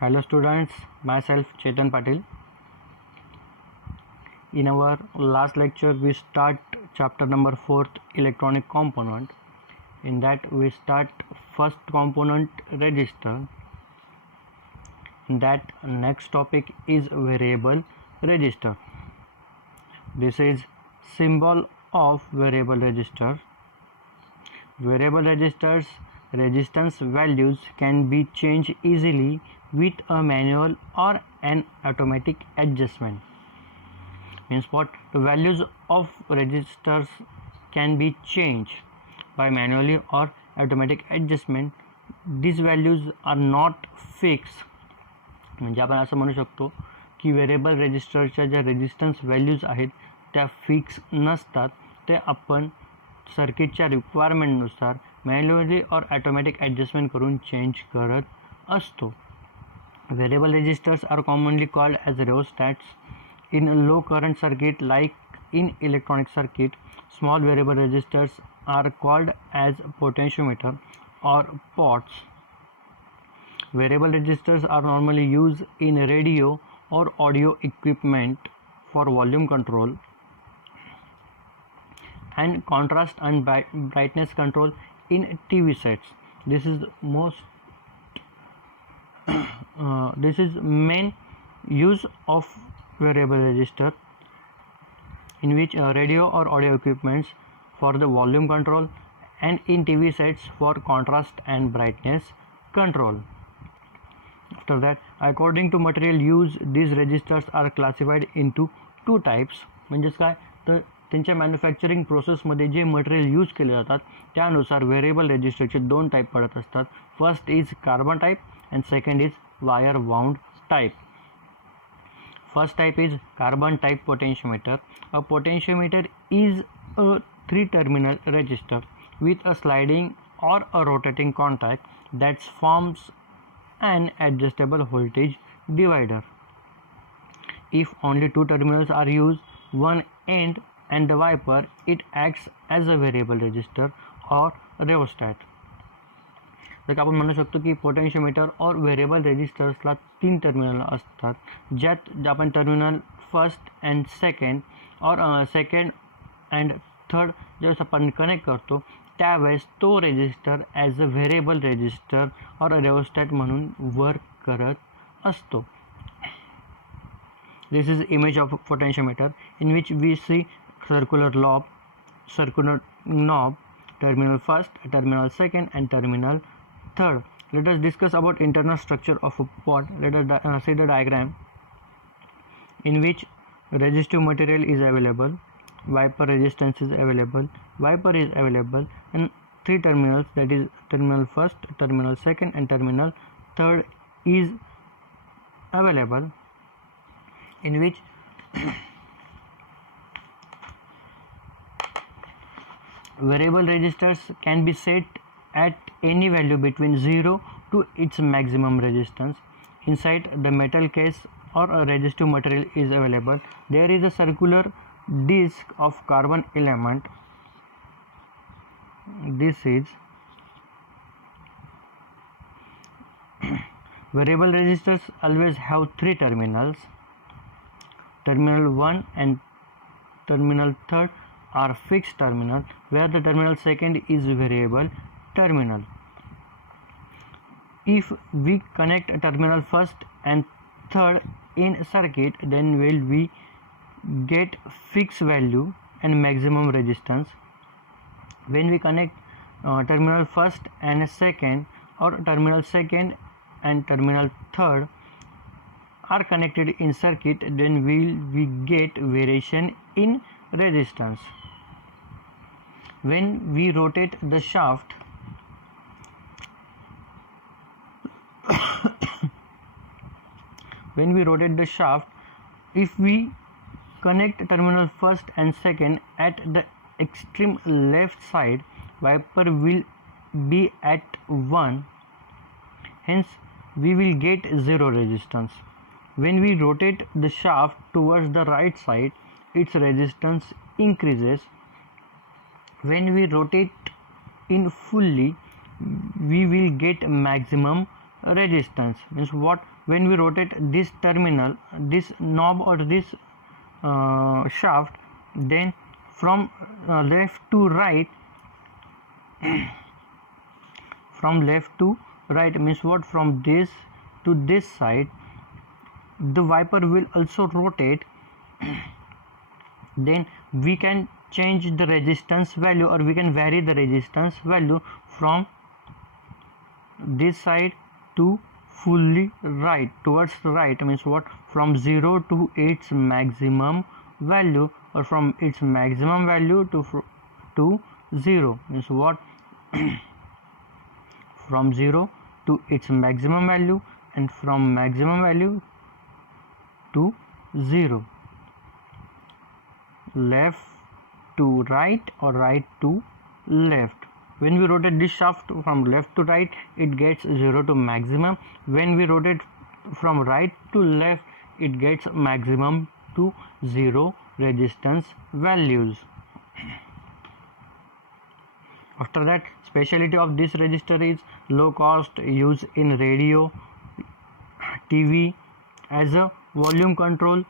Hello students, myself Type Potential. In our last lecture we start chapter number 4, electronic component. In that we start first component, resistor. That next topic is variable resistor. This is symbol of variable resistor. Variable resistors resistance values can be changed easily with a manual or an automatic adjustment. Means what? The values of resistors can be changed by manually or automatic adjustment. These values are not fixed. म्हणजे आपण असं म्हणू शकतो की variable रेजिस्टरच्या ज्या resistance values आहेत त्या fix नसतात, ते आपण सर्किटच्या रिक्वायरमेंटनुसार मॅन्युअली और ऑटोमॅटिक ॲडजस्टमेंट करून चेंज करत असतो. Variable resistors are commonly called as rheostats. In low current circuit like in electronic circuit, small variable resistors are called as potentiometer or pots. Variable resistors are normally used in radio or audio equipment for volume control and contrast and brightness control in TV sets. This is main use of variable resistor, in which radio or audio equipments for the volume control and in TV sets for contrast and brightness control. After that, according to material used, these resistors are classified into two types. म्हणजेच काय तर त्यांच्या manufacturing प्रोसेसमध्ये जे material use केले जातात त्यानुसार variable रेजिस्टरचे दोन type पडत असतात. First is carbon type and second is wire wound type. First type is carbon type potentiometer. A potentiometer is a 3-terminal resistor with a sliding or a rotating contact that forms an adjustable voltage divider. If only two terminals are used, one end and the wiper, it acts as a variable resistor or rheostat. तर आपण म्हणू शकतो की potentiometer और variable रेजिस्टर्सला 3 terminal असतात, ज्यात आपण terminal first and second और सेकंड अँड थर्ड ज्यावेळेस आपण कनेक्ट करतो त्यावेळेस तो resistor as a variable resistor और रेओस्टॅट म्हणून वर्क करत असतो. This is image of potentiometer in which we see circular knob, terminal first, terminal second and terminal third. Let us discuss about internal structure of a pot. Let us see the diagram in which resistive material is available, wiper resistance is available, wiper is available, and 3 terminals, that is terminal first, terminal second and terminal third is available, in which variable resistors can be set at any value between 0 to its maximum resistance. Inside the metal case or a resistive material is available. There is a circular disc of carbon element. This is variable resistors always have 3 terminals. Terminal 1 and terminal 3 are fixed terminal, where the terminal second is variable terminal. If we connect terminal first and third in circuit, then will we get fixed value and maximum resistance. When we connect terminal first and second, or terminal second and terminal third are connected in circuit, then will we get variation in resistance. When we rotate the shaft, if we connect terminal first and second at the extreme left side, wiper will be at 1, hence we will get 0 resistance. When we rotate the shaft towards the right side, its resistance increases. When we rotate in fully, we will get maximum resistance. Means what? When we rotate this terminal, this knob or this shaft, then from left to right, from left to right means what? From this to this side, the wiper will also rotate. Then we can change the resistance value, or we can vary the resistance value from this side to fully right, towards the right, means what? From 0 to its maximum value, or from its maximum value to 0, means what? From 0 to its maximum value, and from maximum value to 0. Left to right or right to left. When we rotate this shaft from left to right, it gets 0 to maximum. When we rotate from right to left, it gets maximum to 0 resistance values. After that, speciality of this resistor is low cost, use in radio, TV, as a volume control,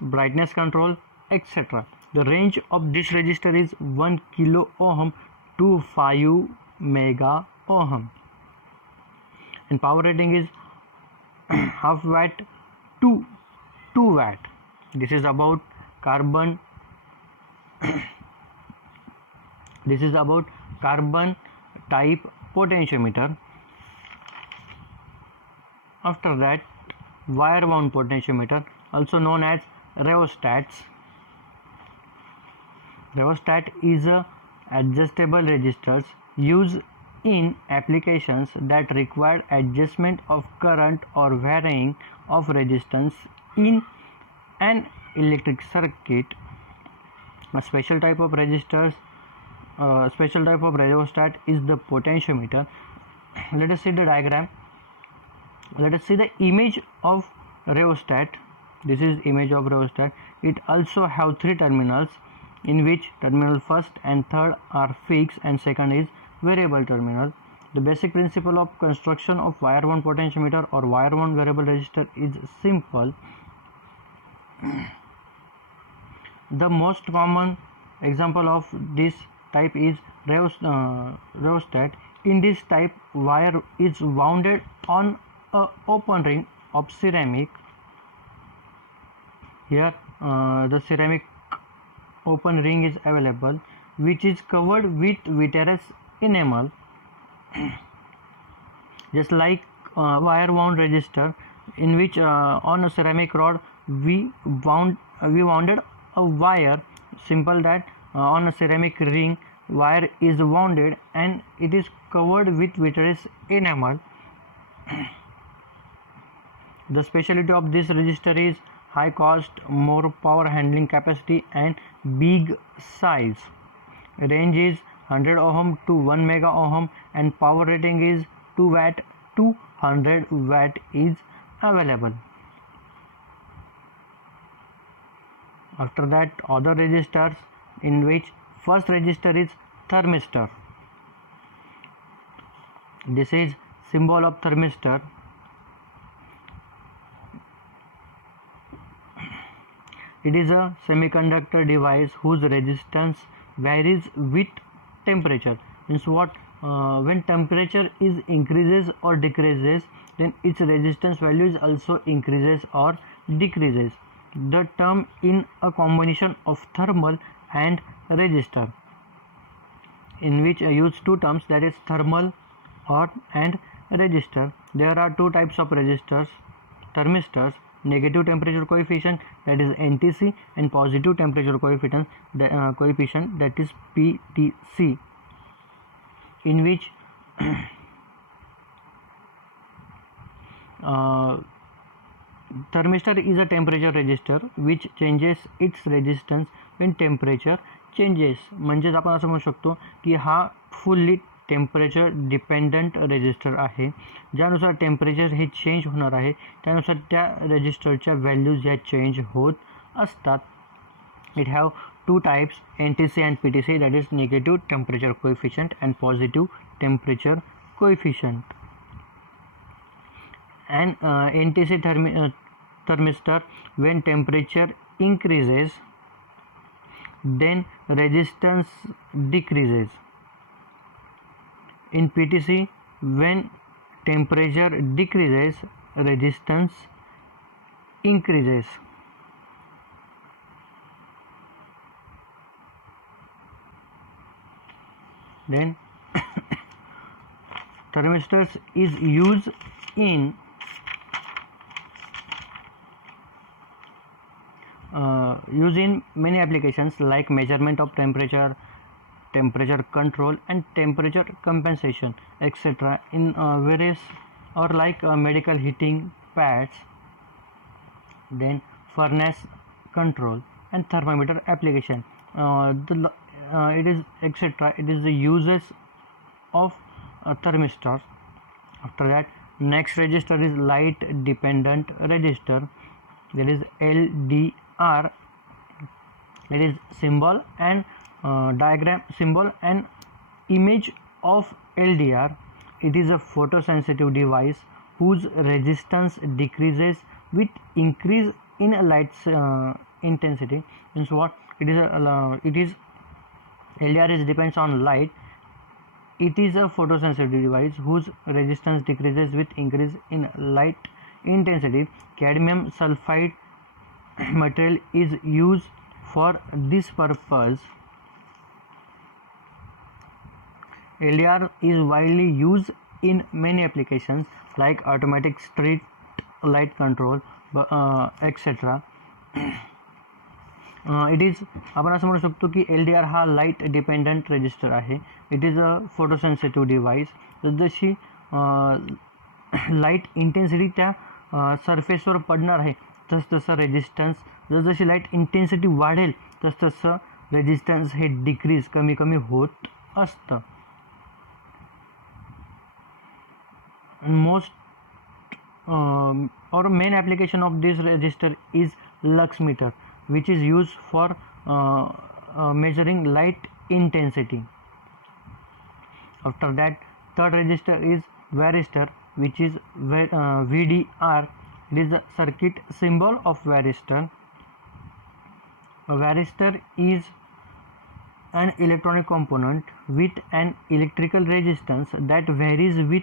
brightness control, etc. The range of this resistor is 1 kilo ohm to 5 mega ohm, and power rating is half watt to 2 watt. This is about carbon this is about carbon type potentiometer. After that, wire wound potentiometer, also known as rheostats. Rheostat is a adjustable resistors used in applications that require adjustment of current or varying of resistance in an electric circuit. A special type of resistors, special type of rheostat is the potentiometer. Let us see the diagram. Let us see the image of rheostat. This is image of rheostat. It also have 3 terminals, in which terminal first and third are fixed and second is variable terminal. The basic principle of construction of wire wound potentiometer or wire wound variable resistor is simple. The most common example of this type is rheostat. In this type, wire is wounded on an open ring of ceramic. Here the ceramic open ring is available, which is covered with vitreous enamel. Just like wire wound resistor, in which on a ceramic rod we wounded a wire. Simple that on a ceramic ring wire is wounded and it is covered with vitreous enamel. The specialty of this resistor is high cost, more power handling capacity and big size. Range is 100 ohm to 1 mega ohm and power rating is 2 watt to 100 watt is available. After that, other resistors, in which first resistor is thermistor. This is symbol of thermistor. It is a semiconductor device whose resistance varies with temperature. Means what? When temperature is increases or decreases, then its resistance value is also increases or decreases. The term in a combination of thermal and resistor, in which I use 2 terms, that is thermal and resistor. There are 2 types of resistors, thermistors, negative temperature coefficient, that is NTC, and positive temperature coefficient, that is PTC, in which thermistor is a temperature resistor which changes its resistance when temperature changes. म्हणजेच आपण असं म्हणू शकतो की हा fully temperature dependent resistor आहे. ज्यानुसार temperature हे change होणार आहे त्यानुसार त्या रेजिस्टरच्या व्हॅल्यूज या चेंज होत असतात. It have 2 types, NTC and PTC, that is negative temperature coefficient and positive temperature coefficient. and NTC thermistor. When temperature increases, then resistance decreases. In PTC, when temperature decreases, resistance increases. Then thermistors is used in many applications like measurement of temperature, temperature control and temperature compensation, etc. in various or like medical heating pads, then furnace control and thermometer application. It is etc. It is the uses of thermistors. After that, next resistor is light dependent resistor. There is LDR. It is symbol and diagram, symbol and image of LDR. It is a photosensitive device whose resistance decreases with increase in light intensity. Means what? It is LDR is depends on light. It is a photosensitive device whose resistance decreases with increase in light intensity. Cadmium sulfide material is used for this purpose. LDR is widely used in many applications like automatic street light control, etc. It is आपण असं म्हणू शकतो की LDR हा light dependent resistor आहे. It is a photosensitive device. जशी light intensity त्या सरफेसवर पडणार आहे तसं रेजिस्टन्स, जशी लाईट इंटेन्सिटी वाढेल तसं रेजिस्टन्स हे डिक्रीज कमी कमी होत असतं. Most or main application of this resistor is lux meter, which is used for measuring light intensity. After that, third resistor is varistor, which is VDR. It is the circuit symbol of varistor. A varistor is an electronic component with an electrical resistance that varies with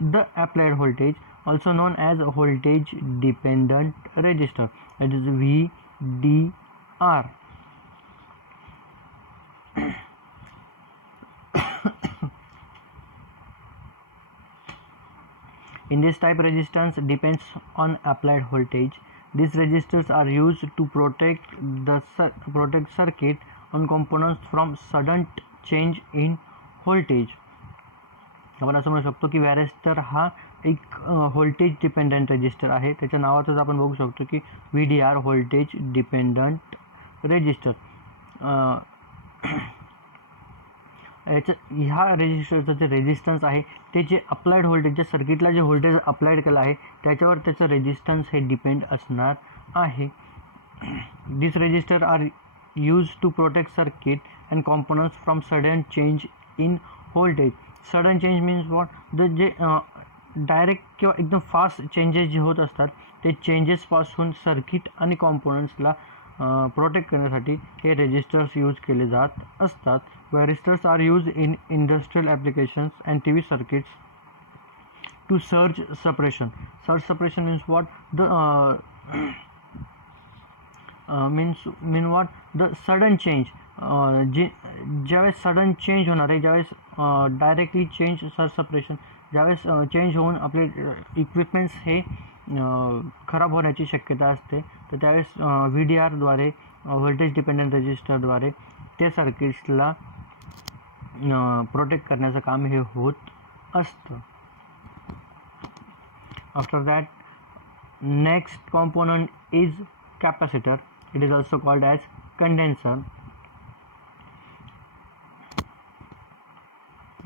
the applied voltage, also known as voltage dependent resistor. That is VDR. In this type, resistance depends on applied voltage. These resistors are used to protect circuit and components from sudden change in voltage. आपण असं म्हणू शकतो की वॅरिस्टर हा एक voltage dependent resistor आहे. त्याच्या नावातच आपण बघू शकतो की VDR व्होल्टेज डिपेंडंट रेजिस्टर. ह्या रेजिस्टरचं जे रेजिस्टन्स आहे ते जे अप्लाइड व्होल्टेज, ज्या सर्किटला जे व्होल्टेज अप्लाइड केलं आहे त्याच्यावर त्याचं रेजिस्टन्स हे डिपेंड असणार आहे. This resistor are use to protect circuit and components from sudden change in voltage. Sudden change means what? जे डायरेक्ट किंवा एकदम फास्ट चेंजेस जे होत असतात ते चेंजेसपासून सर्किट आणि कॉम्पोनंट्सला प्रोटेक्ट करण्यासाठी हे रेजिस्टर्स यूज केले जात असतात. Varistors are use in industrial applications and TV circuits to surge suppression. Surge suppression means what? Mean what? The sudden change. ज्यावेळेस सडन चेंज होणार आहे, ज्यावेळेस डायरेक्टली चेंज, सर्ज सपरेशन, ज्यावेळेस चेंज होऊन आपले इक्विपमेंट्स हे खराब होण्याची शक्यता असते, तर त्यावेळेस VDRद्वारे, व्होल्टेज डिपेंडंट रेजिस्टरद्वारे त्या सर्किट्सला प्रोटेक्ट करण्याचं काम हे होत असतं. After that, next component is capacitor. It is also called as condenser.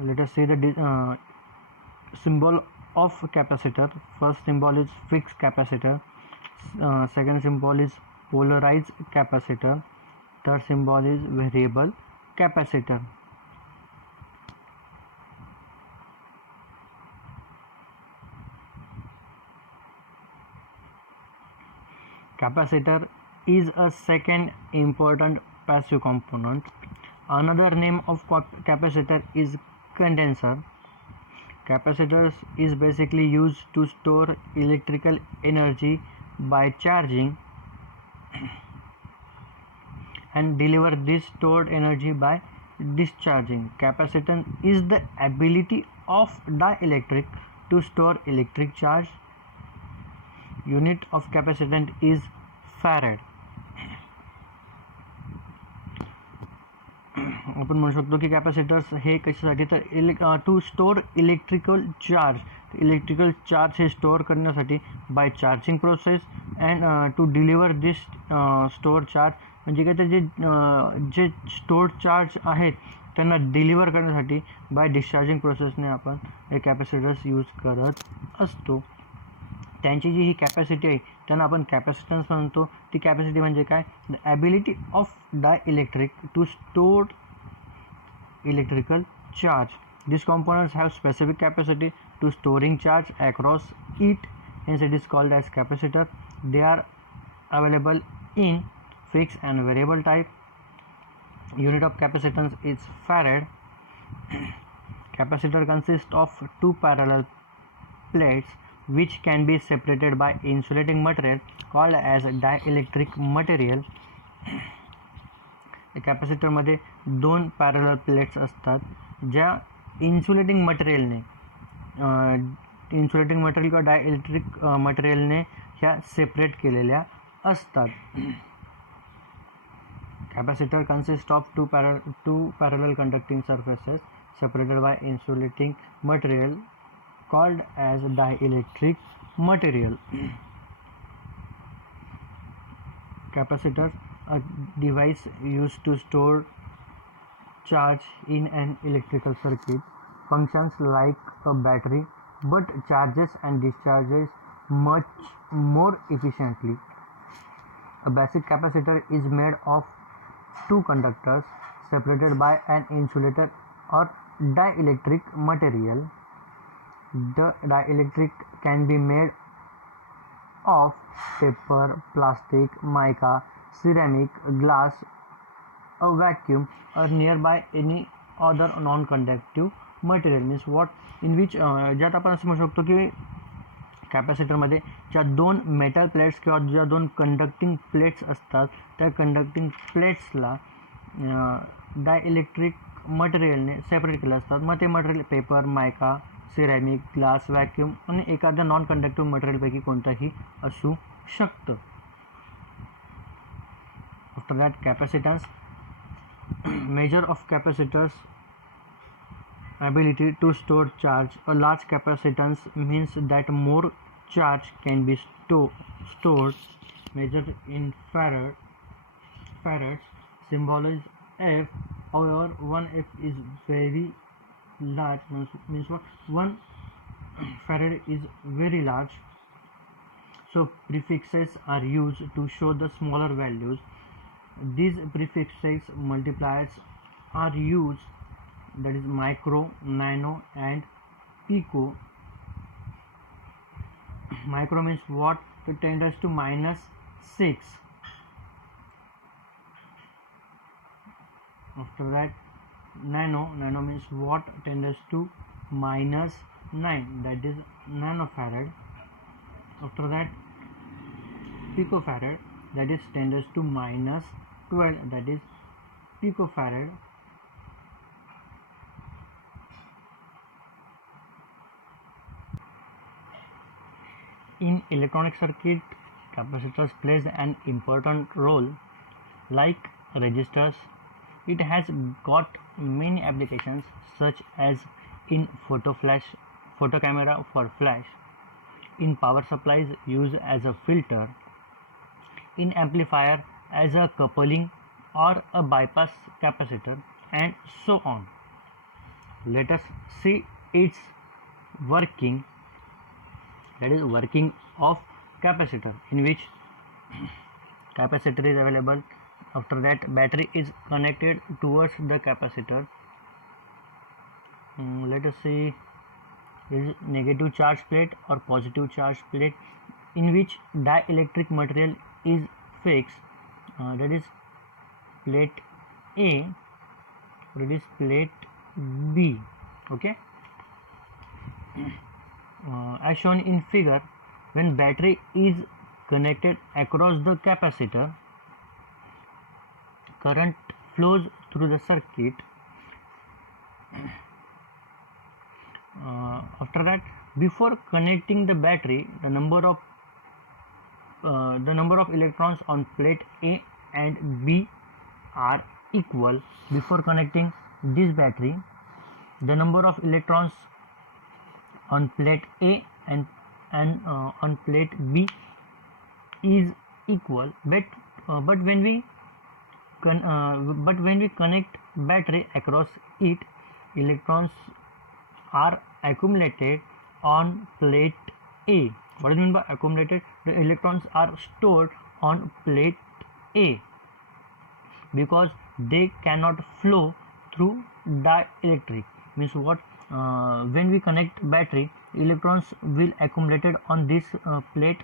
Let us see the symbol of capacitor. First symbol is fixed capacitor. Second symbol is polarized capacitor. Third symbol is variable capacitor. Capacitor is a second important passive component. Another name of capacitor is condenser. Capacitors is basically used to store electrical energy by charging and deliver this stored energy by discharging. Capacitance is the ability of dielectric to store electric charge. Unit of capacitance is farad. आपण म्हणू शकतो की capacitors हे कशासाठी तर to store electrical charge हे store करण्यासाठी by charging process and to deliver this store charge म्हणजे काय ते जे स्टोअर्ड चार्ज आहेत त्यांना डिलिव्हर करण्यासाठी बाय डिस्चार्जिंग प्रोसेसने आपण हे कॅपॅसिटर्स यूज करत असतो. त्यांची जी ही कॅपॅसिटी आहे त्यांना आपण कॅपॅसिटन्स म्हणतो. ती कॅपॅसिटी म्हणजे काय, the ability of dielectric to store electrical charge. These components have specific capacity to storing charge across it, hence it is called as capacitor. They are available in fixed and variable type. Unit of capacitance is farad. Capacitor consists of two parallel plates which can be separated by insulating material called as dielectric material. कॅपॅसिटरमध्ये दोन parallel plates असतात ज्या insulating मटेरियलने किंवा dielectric मटेरियलने ह्या separate केलेल्या असतात. Capacitor consist of two parallel conducting surfaces separated by insulating material called as dielectric material. Capacitor, a device used to store charge in an electrical circuit, functions like a battery but charges and discharges much more efficiently. A basic capacitor is made of two conductors separated by an insulator or dielectric material. The dielectric can be made of paper, plastic, mica, ceramic, glass, a vacuum, or nearby any other non-conductive material. Means what in which ज्यात आपण असं म्हणू शकतो की कॅपॅसिटरमध्ये ज्या दोन metal plates किंवा ज्या दोन कंडक्टिंग प्लेट्स असतात त्या कंडक्टिंग प्लेट्सला डायइलेक्ट्रिक मटेरियलने सेपरेट केलं असतात. मग ते मटेरियल पेपर, मायका, सिरॅमिक, ग्लास, व्हॅक्यूम आणि एखाद्या नॉन कंडक्टिव्ह मटेरियलपैकी कोणताही असू शकतं. After that, capacitance. Measure of capacitors ability to store charge. A large capacitance means that more charge can be stored. Measured in farads. Symbol is F. However, 1 F is very large. Means what? 1 farad is very large. So prefixes are used to show the smaller values. These prefixes multipliers are used, that is micro, nano and pico. Micro means what? It tends to -6. After that, nano means what? Tends to -9, that is nanofarad. After that, picofarad, that is tends to -12, that is picofarad. In electronic circuit, capacitors plays an important role. Like resistors, it has got many applications such as in photo camera for flash, in power supplies used as a filter, in amplifier as a coupling or a bypass capacitor, and so on. Let us see its working, that is working of capacitor, in which capacitor is available. After that, battery is connected towards the capacitor. Let us see, is negative charge plate or positive charge plate, in which dielectric material is fixed, that is plate A, that is plate B. Okay. As shown in figure, when battery is connected across the capacitor, current flows through the circuit. After that, before connecting the battery, the number of electrons on plate A and B are equal. Before connecting this battery, the number of electrons on plate A and on plate B is equal, but when we connect battery across it, electrons are accumulated on plate A. What do you mean by accumulated? The electrons are stored on plate A because they cannot flow through dielectric. Means what? When we connect battery, electrons will accumulated on this plate,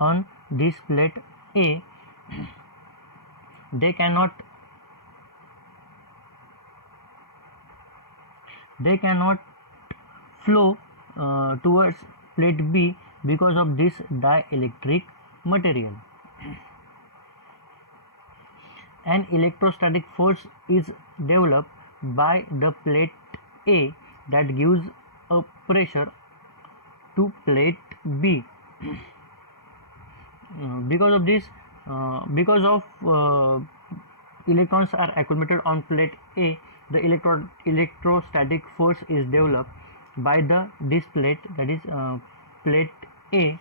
on this plate A. They cannot flow towards plate B because of this dielectric material. An electrostatic force is developed by the plate A that gives a pressure to plate B. Because of this, electrons are accumulated on plate A, the electrostatic force is developed by this plate, that is plate A,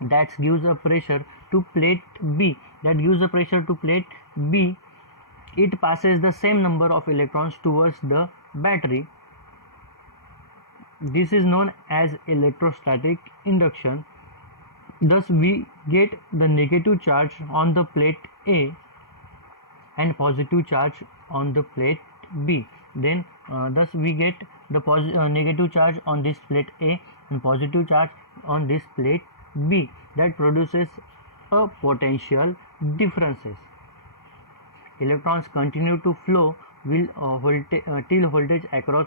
that gives a pressure to plate B, that gives a pressure to plate B. It passes the same number of electrons towards the battery. This is known as electrostatic induction. Thus we get the negative charge on the plate A and positive charge on the plate B. Then thus we get the negative charge on this plate A and positive charge on this plate B. That produces a potential differences. Electrons continue to flow till voltage across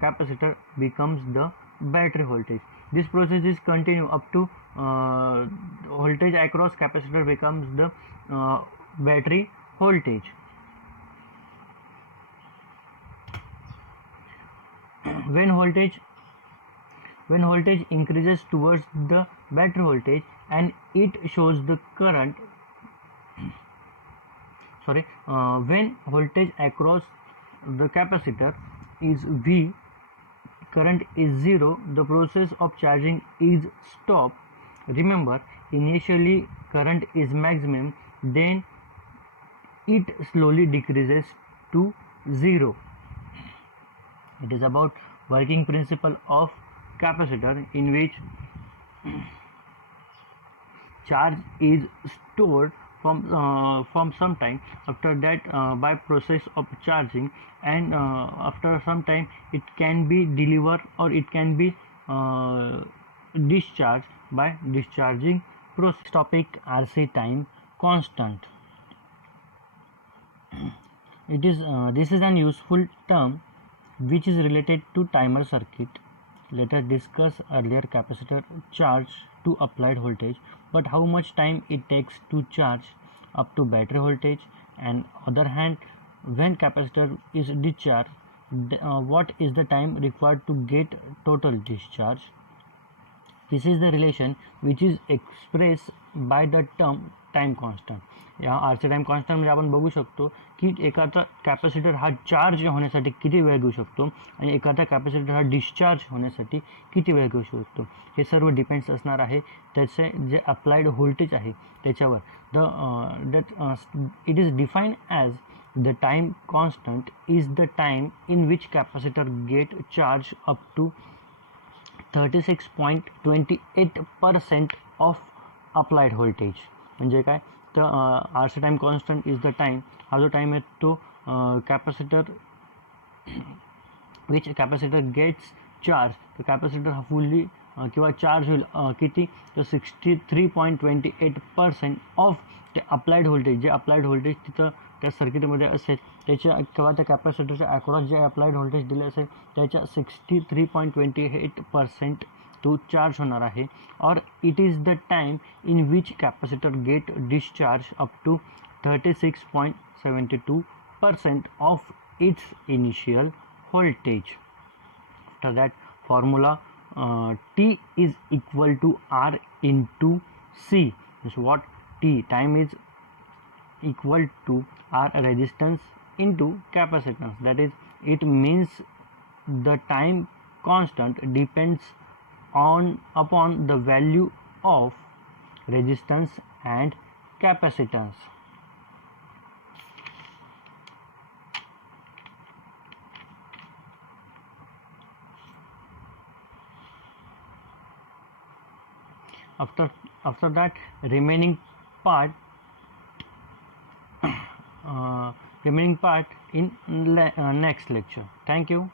capacitor becomes the battery voltage. This process is continue up to voltage across capacitor becomes the battery voltage. When voltage increases towards the battery voltage and it shows the current, when voltage across the capacitor is V, current is 0, the process of charging is stopped. Remember, initially current is maximum, then it slowly decreases to 0. It is about working principle of capacitor, in which charge is stored from some time. After that, by process of charging, and after some time it can be delivered or it can be discharged by discharging process. Topic: RC time constant. This is an useful term which is related to timer circuit. Let us discuss earlier capacitor charge to applied voltage, but how much time it takes to charge up to battery voltage, and other hand, when capacitor is discharged, what is the time required to get total discharge. This is the relation which is expressed by the term time constant. या RC time constant म्हणजे आपण बघू शकतो की एखादा capacitor हा charge होण्यासाठी किती वेळ घेऊ शकतो आणि एखादा कॅपॅसिटर हा डिस्चार्ज होण्यासाठी किती वेळ घेऊ शकतो. हे सर्व डिपेंड्स असणार आहे त्याचे जे अप्लाइड व्होल्टेज आहे त्याच्यावर. It is defined as the time constant is the time in which capacitor get charge up to 36.28% of applied voltage. म्हणजे काय तर RC time constant is the time, हा जो टाइम आहे तो capacitor which capacitor gets charge, तर capacitor हा fully किंवा चार्ज होईल किती, तर 63.28% ऑफ ते अप्लाइड व्होल्टेज, जे अप्लाइड व्होल्टेज तिथं त्या सर्किटमध्ये असेल त्याच्या किंवा त्या कॅपॅसिटरच्या अक्रॉस जे अप्लाइड व्होल्टेज दिले असेल त्याच्या 63.28% तो चार्ज होणार आहे. और it is the time in which capacitor get discharge up to 36.72% of its initial voltage. After that formula T is equal to R into C. Is what T time is equal to R resistance into capacitance. That is, it means the time constant depends upon the value of resistance and capacitance. After that, remaining part in next lecture. Thank you.